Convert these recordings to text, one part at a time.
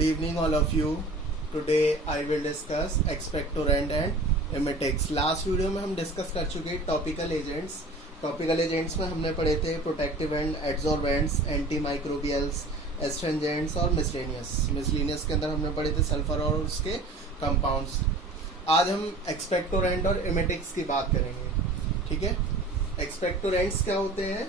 Good evening, all of you. Today I will discuss expectorant and emetics. Last video में हम discuss कर चुके topical agents. Topical agents में हमने पढ़े थे प्रोटेक्टिव एंड एड्सॉर्बेंट्स, एंटी माइक्रोबियल्स, एस्ट्रेंजेंट्स और मिसलेनियस के अंदर हमने पढ़े थे सल्फर और उसके कंपाउंड्स. आज हम एक्सपेक्टोरेंट और एमेटिक्स की बात करेंगे. ठीक है. एक्सपेक्टोरेंट्स क्या होते हैं?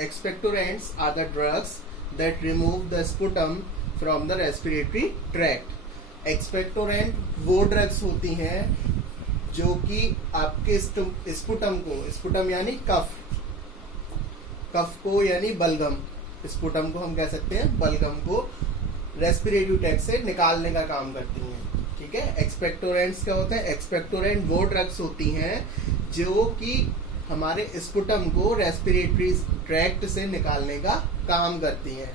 Expectorants are the drugs that remove the sputum from the respiratory tract. Expectorant वो ड्रग्स होती हैं जो कि आपके स्पुटम को, स्पुटम यानी कफ को यानी बलगम, स्पुटम को हम कह सकते हैं बलगम को रेस्पिरेटरी ट्रैक्ट से निकालने का काम करती हैं. ठीक है. एक्सपेक्टोरेंट्स क्या होते हैं? एक्सपेक्टोरेंट वो ड्रग्स होती हैं जो कि हमारे स्पुटम को रेस्पिरेटरी ट्रैक्ट से निकालने का काम करती हैं.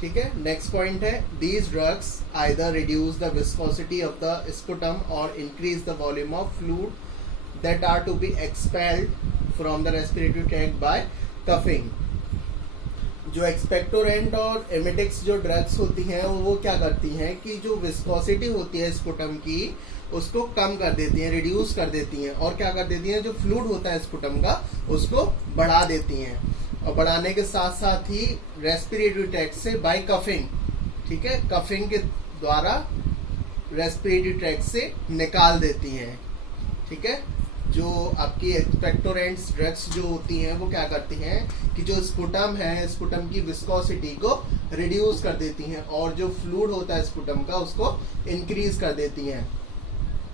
ठीक है. नेक्स्ट पॉइंट है, these drugs either reduce the viscosity of the sputum और increase the volume of fluid that are to be expelled from the respiratory tract by coughing. जो एक्सपेक्टोरेंट और एमेटिक्स जो ड्रग्स होती हैं वो क्या करती हैं कि जो विस्कोसिटी होती है स्पुटम की उसको कम कर देती हैं, रिड्यूस कर देती हैं, और क्या कर देती हैं, जो फ्लूइड होता है स्पुटम का उसको बढ़ा देती हैं, और बढ़ाने के साथ साथ ही रेस्पिरेटरी ट्रैक्ट से बाय कफिंग, ठीक है, कफिंग के द्वारा रेस्पिरेटरी ट्रैक्ट से निकाल देती हैं. ठीक है. जो आपकी एक्सपेक्टोरेंट्स ड्रग्स जो होती हैं वो क्या करती हैं कि जो स्पुटम है, स्पुटम की विस्कोसिटी को रिड्यूस कर देती हैं, और जो फ्लूइड होता है स्पुटम का उसको इंक्रीज कर देती हैं,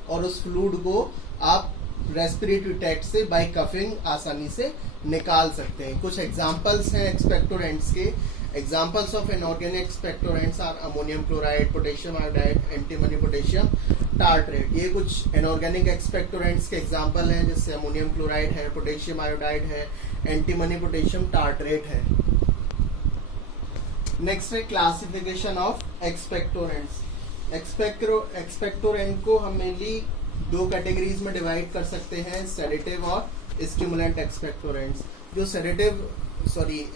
और उस फ्लूइड को आप रेस्पिरेटरी ट्रैक्ट से बाय कफिंग आसानी से निकाल सकते हैं. कुछ एग्जांपल्स हैं एक्सपेक्टोरेंट्स के. Examples of inorganic expectorants are ammonium chloride, potassium iodide, antimony potassium tartrate. ये कुछ इनऑर्गेनिक एक्सपेक्टोरेंट्स के एग्जांपल हैं, जैसे अमोनियम क्लोराइड है, पोटेशियम आयोडाइड है, एंटीमनी पोटेशियम टार्ट्रेट है. नेक्स्ट है क्लासिफिकेशन ऑफ एक्सपेक्टोरेंट्स. एक्सपेक्टोरेंट को हम मेनली दो कैटेगरीज में डिवाइड कर सकते हैं, सेडेटिव और स्टिमुलेंट एक्सपेक्टोरेंट्स. जो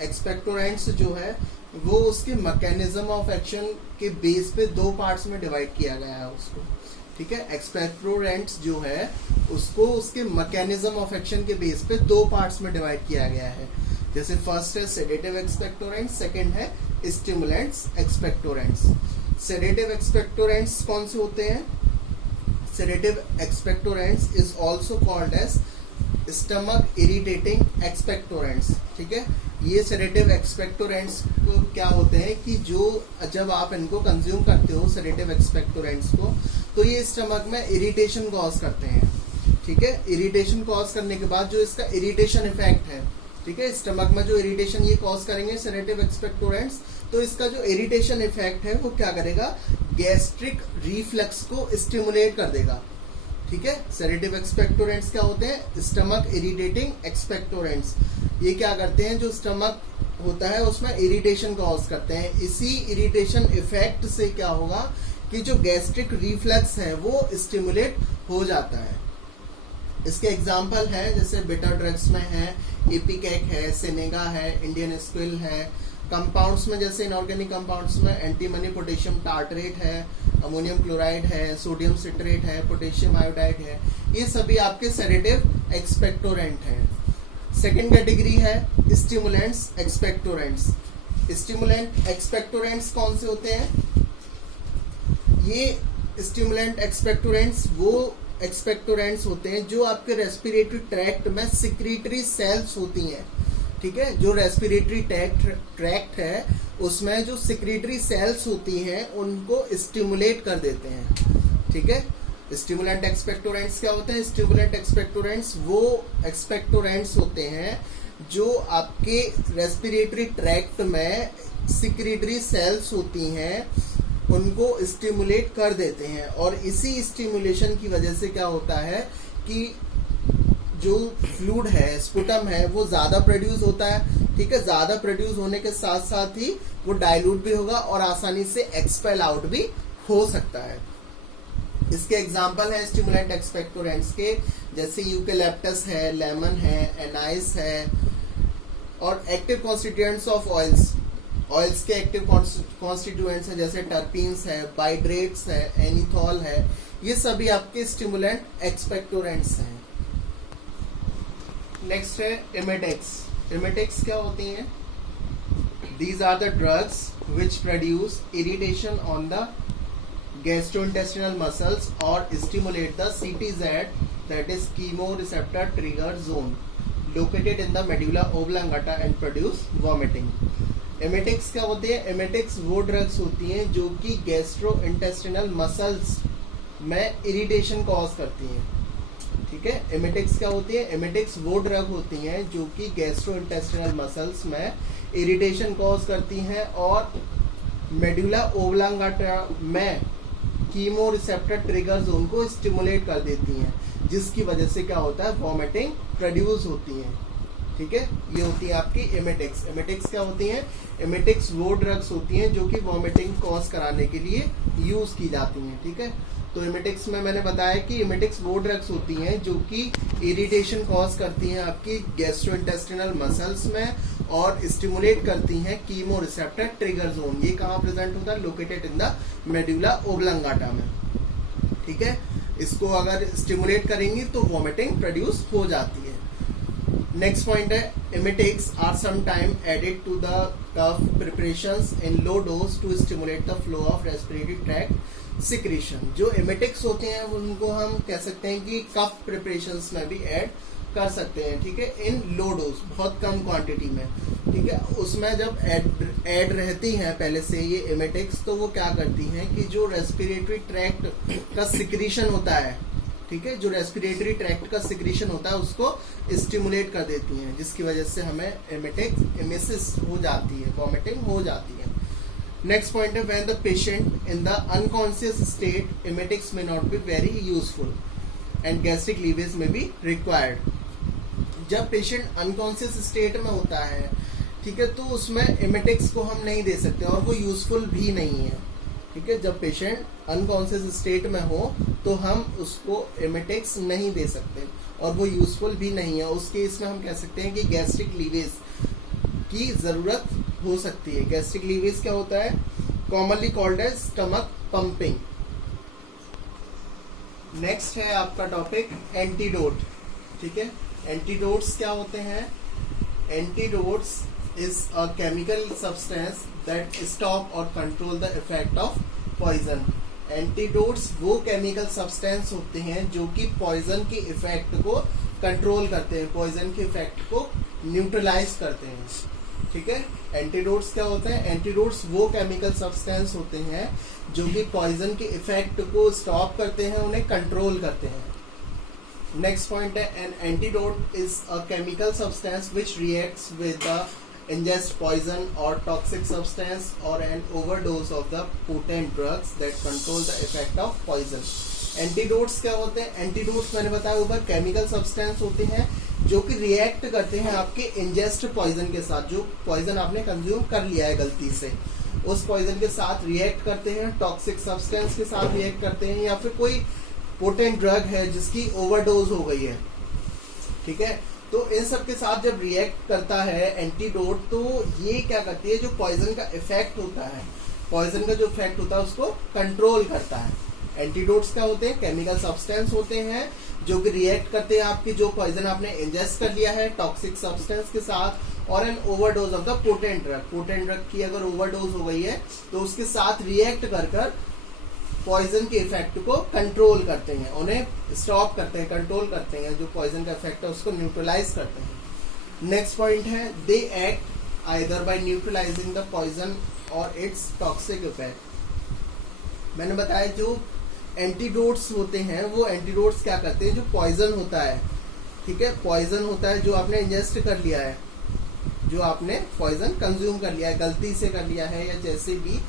एक्सपेक्टोरेंट्स जो है वो उसके मैकेनिज्म ऑफ एक्शन के बेस पे दो पार्ट्स में डिवाइड किया गया है उसको. ठीक है. एक्सपेक्टोरेंट्स जो है उसको उसके मैकेनिज्म ऑफ एक्शन के बेस पे दो पार्ट्स में डिवाइड किया गया है. जैसे फर्स्ट है सेडेटिव एक्सपेक्टोरेंट्स, सेकंड है स्टिमुलेंट्स एक्सपेक्टोरेंट्स. सेडेटिव एक्सपेक्टोरेंट्स कौन से होते हैं? Sedative expectorants is also called as stomach irritating expectorants. ठीक है. ये sedative expectorants को क्या होते हैं कि जो जब आप इनको कंज्यूम करते हो sedative expectorants को, तो ये स्टमक में इरिटेशन कॉज करते हैं. ठीक है. इरिटेशन कॉज करने के बाद जो इसका इरिटेशन इफेक्ट है, ठीक है, स्टमक में जो इरिटेशन ये कॉज करेंगे सेडेटिव एक्सपेक्टोरेंट्स, तो इसका जो इरिटेशन इफेक्ट है वो क्या करेगा, गैस्ट्रिक रिफ्लक्स को स्टिमुलेट कर देगा. ठीक है. सेडेटिव एक्सपेक्टोरेंट्स क्या होते हैं? Stomach irritating expectorants. ये क्या करते हैं, जो स्टमक होता है उसमें इरिटेशन कॉज करते हैं. इसी इरिटेशन इफेक्ट से क्या होगा कि जो गैस्ट्रिक रिफ्लक्स है वो स्टिमुलेट हो जाता है. इसके एग्जाम्पल है जैसे बिटर ड्रग्स में है इपिकेक है, सिनेगा है, इंडियन स्क्विल है. कंपाउंड्स में जैसे इनऑर्गेनिक कंपाउंड्स में एंटीमनी पोटेशियम टार्ट्रेट है, अमोनियम क्लोराइड है, सोडियम सिट्रेट है, पोटेशियम आयोडाइड है. ये सभी आपके सेडेटिव एक्सपेक्टोरेंट हैं. सेकेंड कैटेगरी है स्टिमुलेंट्स एक्सपेक्टोरेंट्स. स्टिमुलेंट एक्सपेक्टोरेंट्स कौन से होते हैं? ये स्टिमुलेंट एक्सपेक्टोरेंट्स वो एक्सपेक्टोरेंट्स होते हैं जो आपके रेस्पिरेटरी ट्रैक्ट में सिक्रीटरी सेल्स होती हैं. ठीक है. जो रेस्पिरेटरी ट्रैक्ट है उसमें जो सिक्रीटरी सेल्स होती हैं उनको स्टिमुलेट कर देते हैं. ठीक है. स्टिमुलेंट एक्सपेक्टोरेंट्स क्या होते हैं? स्टिमुलेंट एक्सपेक्टोरेंट्स वो एक्सपेक्टोरेंट्स होते हैं जो आपके रेस्पिरेटरी ट्रैक्ट में सिक्रीटरी सेल्स होती हैं उनको स्टिमुलेट कर देते हैं, और इसी स्टिमुलेशन की वजह से क्या होता है कि जो फ्लूइड है, स्पुटम है, वो ज्यादा प्रोड्यूस होता है. ठीक है. ज्यादा प्रोड्यूस होने के साथ साथ ही वो डाइल्यूट भी होगा और आसानी से एक्सपेल आउट भी हो सकता है. इसके एग्जांपल है स्टिमुलेंट एक्सपेक्टोरेंट्स के, जैसे यूकेलिप्टस है, लेमन है, एनाइस है, और active constituents of oils oils के एक्टिव कॉन्स्टिट्यूएंट्स है जैसे टर्पीन्स है, बाइड्रेट्स है, एनिथॉल है, ये सभी आपके स्टिमुलेंट एक्सपेक्टोरेंट्स हैं। नेक्स्ट है एमेटेक्स। एमेटेक्स क्या होती हैं? These are the drugs which produce irritation on the gastrointestinal muscles or stimulate the CTZ, that is chemoreceptor trigger zone, located in the medulla oblongata and produce vomiting. Emetics क्या होती है? Emetics वो drugs होती हैं जो कि gastrointestinal muscles में irritation cause करती हैं। ठीक है, एमेटिक्स क्या होती है? एमेटिक्स वो ड्रग होती हैं जो कि गैस्ट्रोइंटेस्टिनल मसल्स में इरिटेशन कॉज करती हैं और मेडुला ओब्लांगाटा में कीमो रिसेप्टर ट्रिगर जोन को स्टिमुलेट कर देती हैं, जिसकी वजह से क्या होता है? वॉमिटिंग प्रोड्यूस होती है। ठीक है, ये होती है आपकी एमेटिक्स। एमेटिक्स क्या होती हैं? एमेटिक्स वो ड्रग्स होती हैं जो कि वॉमिटिंग कॉज कराने के लिए यूज की जाती हैं। ठीक है, तो एमेटिक्स में मैंने बताया कि एमेटिक्स वो ड्रग्स होती हैं जो कि इरिटेशन कॉज करती हैं आपकी गैस्ट्रोइंटेस्टिनल मसल्स में और स्टिमुलेट करती हैं कीमो रिसेप्टर ट्रिगर जोन। ये कहाँ प्रेजेंट होता है? Located in the medulla oblongata में। ठीक है, इसको अगर स्टिमुलेट करेंगी तो वॉमिटिंग प्रोड्यूस हो जाती है। नेक्स्ट पॉइंट है emetics are sometime added to the cough preparations in low dose to stimulate the flow of respiratory tract secretion. जो एमेटिक्स होते हैं उनको हम कह सकते हैं कि कफ प्रिपरेशंस में भी ऐड कर सकते हैं। ठीक है, इन लो डोज, बहुत कम क्वांटिटी में। ठीक है, उसमें जब ऐड रहती हैं पहले से ये एमेटिक्स, तो वो क्या करती हैं कि जो रेस्पिरेटरी ट्रैक्ट का सिक्रीशन होता है, ठीक है, जो रेस्पिरेटरी ट्रैक्ट का सिक्रीशन होता है उसको स्टिमुलेट कर देती हैं, जिसकी वजह से हमें एमेसिस हो जाती है, वॉमिटिंग हो जाती है। नेक्स्ट पॉइंट है when the patient in the unconscious state emetics may not be very useful and gastric lavage may be required. जब पेशेंट अनकॉन्शियस स्टेट में होता है, ठीक है, तो उसमें एमेटिक्स को हम नहीं दे सकते और वो यूजफुल भी नहीं है। ठीक है, जब पेशेंट अनकॉन्शियस स्टेट में हो तो हम उसको एमेटिक्स नहीं दे सकते और वो यूजफुल भी नहीं है। उस केस में हम कह सकते हैं कि गैस्ट्रिक लीवेज की जरूरत हो सकती है। गैस्ट्रिक लीवेज क्या होता है? Commonly called as stomach pumping. Next है आपका टॉपिक एंटीडोट। ठीक है, एंटीडोट्स क्या होते हैं? Antidotes is a chemical substance that stop or control the effect of poison. Antidotes वो केमिकल सब्सटेंस होते हैं जो कि पॉइजन के इफेक्ट को कंट्रोल करते हैं, पॉइजन के इफेक्ट को न्यूट्रलाइज करते हैं। ठीक है, एंटीडोट्स क्या होते हैं? एंटीडोट्स वो केमिकल सब्सटेंस होते हैं जो कि पॉइजन के इफेक्ट को स्टॉप करते हैं, उन्हें कंट्रोल करते हैं। नेक्स्ट पॉइंट है an antidote is a chemical substance which reacts with the ingest poison or toxic substance or an overdose of the potent drugs that control the effect of poison. Antidotes क्या होते हैं? Antidotes मैंने बताया ऊपर chemical substance होते हैं जो कि रिएक्ट करते हैं आपके इंजेस्ट पॉइजन के साथ। जो पॉइजन आपने कंज्यूम कर लिया है गलती से, उस पॉइजन के साथ रिएक्ट करते हैं, टॉक्सिक सब्सटेंस के साथ रिएक्ट करते हैं, या फिर कोई पोटेंट ड्रग है जिसकी ओवरडोज हो गई है। ठीक है, तो इन सब के साथ जब रिएक्ट करता है एंटीडोट, तो ये क्या करती है? जो पॉइजन का इफेक्ट होता है, पॉइजन का जो इफेक्ट होता है उसको कंट्रोल करता है। एंटीडोट्स क्या होते हैं? केमिकल सब्सटेंस होते हैं जो कि रिएक्ट करते हैं आपकी जो पॉइजन आपने इंजेस्ट कर लिया है टॉक्सिक सब्सटेंस के साथ, और an overdose of the potent drug. Potent drug की अगर ओवरडोज हो गई है तो उसके साथ रिएक्ट कर पॉइजन के इफेक्ट को कंट्रोल करते हैं, उन्हें स्टॉप करते हैं, कंट्रोल करते हैं, जो पॉइजन का इफेक्ट है उसको न्यूट्रलाइज करते हैं। नेक्स्ट पॉइंट है they act either by neutralizing the poison or its toxic effect. मैंने बताया जो एंटीडोट्स होते हैं वो एंटीडोट्स क्या करते हैं? जो पॉइजन होता है, ठीक है, पॉइजन होता है जो आपने इंजेस्ट कर लिया है, जो आपने पॉइजन कंज्यूम कर लिया है, गलती से कर लिया है या जैसे भी,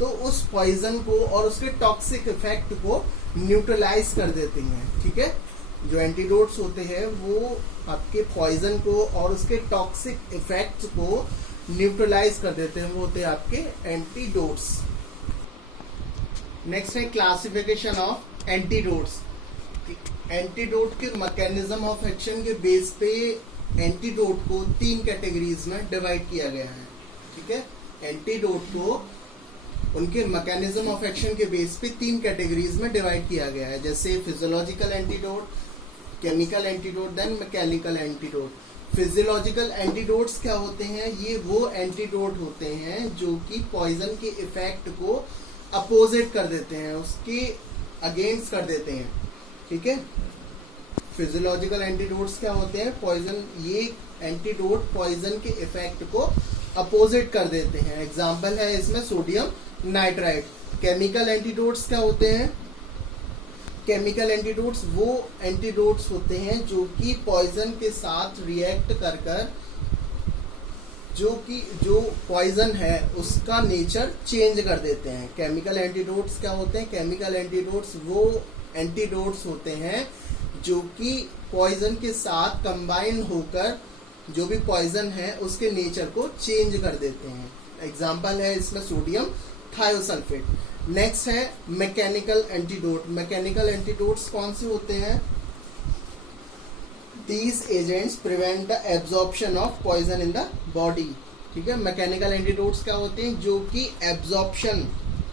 तो उस पॉइजन को और उसके टॉक्सिक इफेक्ट को न्यूट्रलाइज कर देती हैं। ठीक है, जो एंटीडोट्स होते हैं वो आपके पॉइजन को और उसके टॉक्सिक इफेक्ट्स को न्यूट्रलाइज कर देते हैं, वो होते हैं आपके एंटीडोट्स। नेक्स्ट है क्लासिफिकेशन ऑफ एंटीडोट्स। एंटीडोट के मैकेनिज्म ऑफ एक्शन के बेस पे एंटीडोट को 3 कैटेगरीज में डिवाइड किया गया है। ठीक है, एंटीडोट को उनके मैकेनिज्म ऑफ एक्शन के बेस पे 3 कैटेगरीज में डिवाइड किया गया है, जैसे physiological antidote, chemical antidote, then mechanical antidote. Physiological antidotes क्या होते हैं? ये वो एंटीडोट होते हैं जो कि पॉइजन के इफेक्ट को अपोजिट कर देते हैं, उसके अगेंस्ट कर देते हैं, ठीक है। फिजियोलॉजिकल एंटीडोट्स क्या होते हैं? पॉइजन, ये एंटीडोट पॉइजन के इफेक्ट को अपोजिट कर देते हैं। एग्जाम्पल है इसमें सोडियम नाइट्राइट। केमिकल एंटीडोट्स क्या होते हैं? केमिकल एंटीडोट्स वो एंटीडोट्स होते हैं जो कि पॉइजन के साथ रिएक्ट कर कर जो पॉइजन है उसका नेचर चेंज कर देते हैं। केमिकल एंटीडोट्स क्या होते हैं? केमिकल एंटीडोट्स वो एंटीडोट्स होते हैं जो कि पॉइजन के साथ कंबाइन होकर जो भी पॉइजन है उसके नेचर को चेंज कर देते हैं। एग्जाम्पल है इसमें सोडियम थायोसल्फेट। नेक्स्ट है मैकेनिकल एंटीडोट। मैकेनिकल एंटीडोट्स कौन से होते हैं? These agents prevent the absorption of poison in the body, ठीक है। मैकेनिकल एंटीडोट्स क्या होते हैं? जो कि एब्जॉर्प्शन,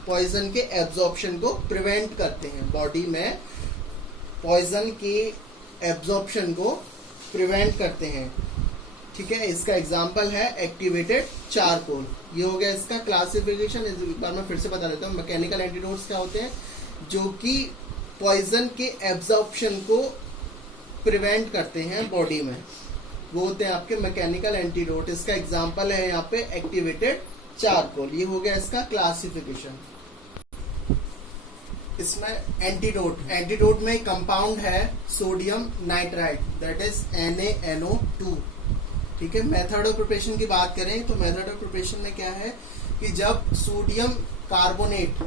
पॉइजन के एब्जॉर्प्शन को प्रिवेंट करते हैं, बॉडी में पॉइजन के एब्जॉर्प्शन को प्रिवेंट करते हैं, ठीक है। इसका एग्जाम्पल है एक्टिवेटेड चारकोल। ये हो गया इसका क्लासिफिकेशन। एक बार मैं फिर से बता देता हूँ। मैकेनिकल एंटीडोट्स क्या होते हैं? जो कि पॉइजन के एब्जॉर्प्शन को प्रिवेंट करते हैं बॉडी में, वो होते हैं आपके मैकेनिकल एंटीडोट। इसका एग्जाम्पल है यहाँ पे एक्टिवेटेड चारकोल। ये हो गया इसका क्लासिफिकेशन। इसमें एंटीडोट में कंपाउंड है sodium nitrite, that is NaNO2, ठीक है। मेथड ऑफ प्रिपरेशन की बात करें तो मेथड ऑफ प्रिपरेशन में क्या है कि जब सोडियम कार्बोनेट,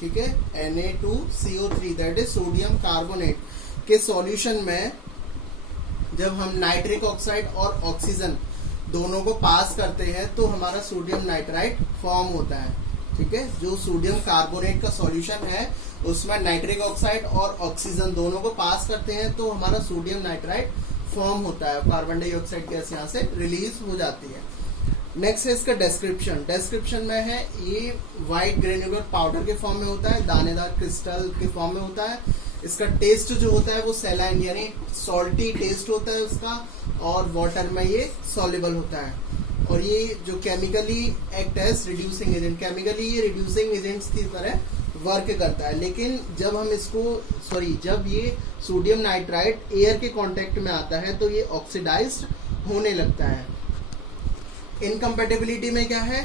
ठीक है, Na2CO3 that is sodium carbonate के सॉल्यूशन में जब हम नाइट्रिक ऑक्साइड और ऑक्सीजन दोनों को पास करते हैं तो हमारा सोडियम नाइट्राइट फॉर्म होता है, ठीक है। जो सोडियम कार्बोनेट का सॉल्यूशन है उसमें नाइट्रिक ऑक्साइड और ऑक्सीजन दोनों को पास करते हैं तो हमारा सोडियम नाइट्राइट फॉर्म होता है, कार्बन डाइऑक्साइड गैस यहाँ से रिलीज हो जाती है। नेक्स्ट है इसका डिस्क्रिप्शन में है ये व्हाइट ग्रेन्युलर पाउडर के फॉर्म में होता है, दानेदार क्रिस्टल के फॉर्म में होता है। इसका टेस्ट जो होता है वो सैलाइन यानी सॉल्टी टेस्ट होता है उसका, और वाटर में ये सॉल्युबल होता है। और ये जो chemically act as reducing agent, chemically ये रिड्यूसिंग एजेंट्स की तरह वर्क करता है। लेकिन जब हम जब ये सोडियम नाइट्राइट एयर के कांटेक्ट में आता है तो ये ऑक्सीडाइज्ड होने लगता है। इनकम्पेटिबिलिटी में क्या है?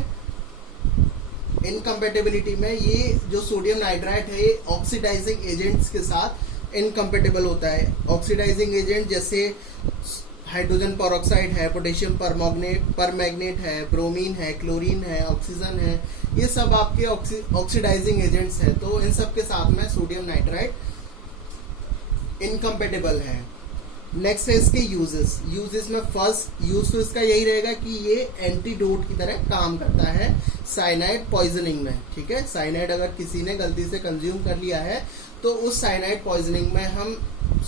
इनकम्पेटिबिलिटी में ये जो सोडियम नाइट्राइट है ये ऑक्सीडाइजिंग एजेंट्स के साथ इनकम्पेटिबल होता है। ऑक्सीडाइजिंग एजेंट जैसे हाइड्रोजन परऑक्साइड है, पोटेशियम परमैग्नेट है, ब्रोमीन है, क्लोरीन है, ऑक्सीजन है, ये सब आपके ऑक्सीडाइजिंग एजेंट्स हैं। तो इन सब के साथ में सोडियम नाइट्राइट इनकम्पेटिबल है। नेक्स्ट है इसके यूजेस में फर्स्ट यूज तो इसका यही रहेगा कि ये एंटीडोट की तरह काम करता है साइनाइड पॉइजनिंग में, ठीक है। साइनाइड अगर किसी ने गलती से कंज्यूम कर लिया है तो उस साइनाइड पॉइजनिंग में हम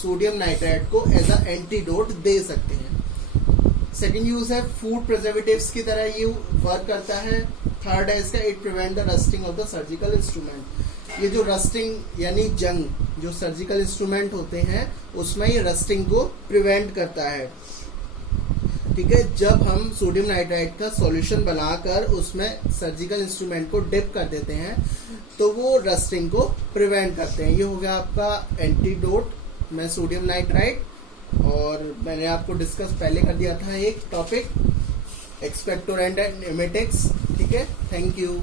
सोडियम नाइट्राइट को एज अ एंटीडोट दे सकते हैं। सेकेंड यूज है फूड प्रिजर्वेटिव्स की तरह ये वर्क करता है। थर्ड है इसका it prevent the rusting of the surgical instrument. ये जो रस्टिंग यानी जंग, जो सर्जिकल इंस्ट्रूमेंट होते हैं उसमें ये रस्टिंग को प्रिवेंट करता है, ठीक है। जब हम सोडियम नाइट्राइट का सॉल्यूशन बनाकर उसमें सर्जिकल इंस्ट्रूमेंट को डिप कर देते हैं तो वो रस्टिंग को प्रिवेंट करते हैं। ये हो गया आपका एंटीडोट में सोडियम नाइट्राइट। और मैंने आपको डिस्कस पहले कर दिया था एक टॉपिक एक्सपेक्टोरेंट एंड एमेटिक्स, ठीक है। Thank you.